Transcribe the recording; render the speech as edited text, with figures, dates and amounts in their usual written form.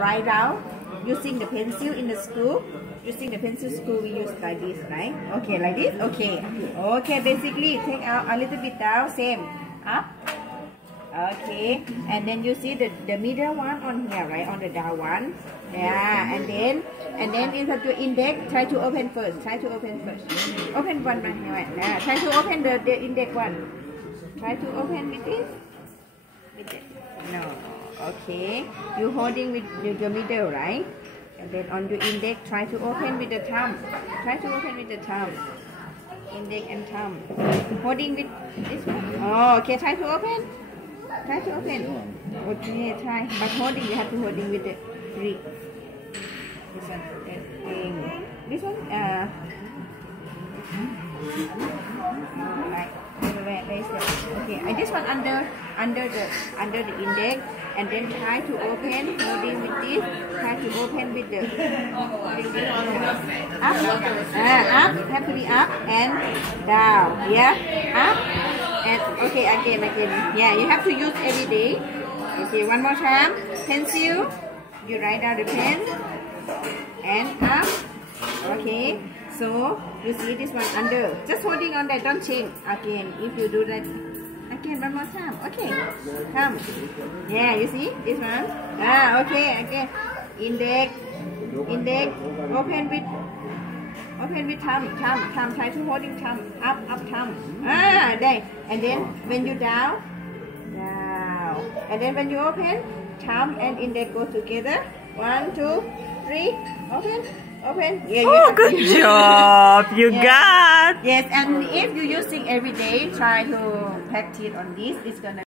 Write down using the pencil in the school. Using the pencil school, we use like this, right? Okay, like this. Okay. Okay. Basically, take out a little bit down. Same up. Okay, and then you see the middle one on here, right? On the down one. Yeah, and then into the index, try to open first. Try to open first. Open one by one. Yeah. Try to open the index one. Try to open with this. With it. No. Okay. You holding with the middle, right? And then on the index, try to open with the thumb. Try to open with the thumb. Index and thumb. Holding with this one. Oh, okay. Try to open. Try to open. Okay, try. But holding, you have to holding with the three. This one. This one. Right. Okay. This one under the index, and then try to open. Holding with this. Try to open with the up. Up. Have to be up and down. Yeah. Up. And okay, again. Yeah, you have to use every day. Okay, one more time. Pencil. You write down the pen. And up. Okay. So you see this one under. Just holding on that. Don't change. Again, if you do that. Again, one more time. Okay. Come. Yeah, you see this one. Okay. Again. Index. Open with thumb. Try to holding thumb. Up, thumb. There. And then when you down. And then when you open, thumb and index go together. 1, 2, 3. Open. Yeah. Oh, good job. You got. Yes, and if you're using every day, try to practice on this. It's gonna